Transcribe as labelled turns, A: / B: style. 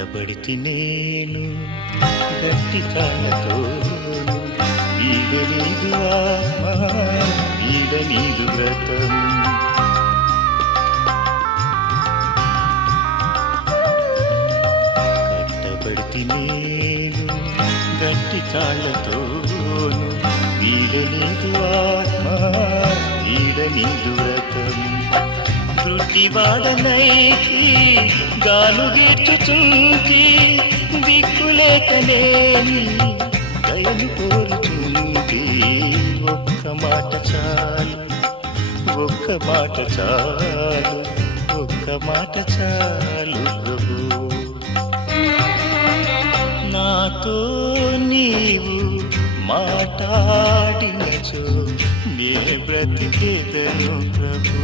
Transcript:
A: కట్టబడితి నేను గట్టి కాళ్ళతో ఈడ నీదు ఆత్మ ఈడ నీదు వ్రతం. కట్టబడితి నేను గట్టి కాళ్ళతోను ఈడ నీదు ఆత్మ ఈడ నీదు ధృతివాదనైకి గాను దిక్కులేకలేని దిక్కులేకనేని దయను కోరుచుంటి ఒక్క మాట చాలు ఒక్క మాట చాలు ఒక్క మాట చాలు ప్రభు. నాతో నీవు మాట్లాడినచో నే బ్రతికేదను ప్రభు.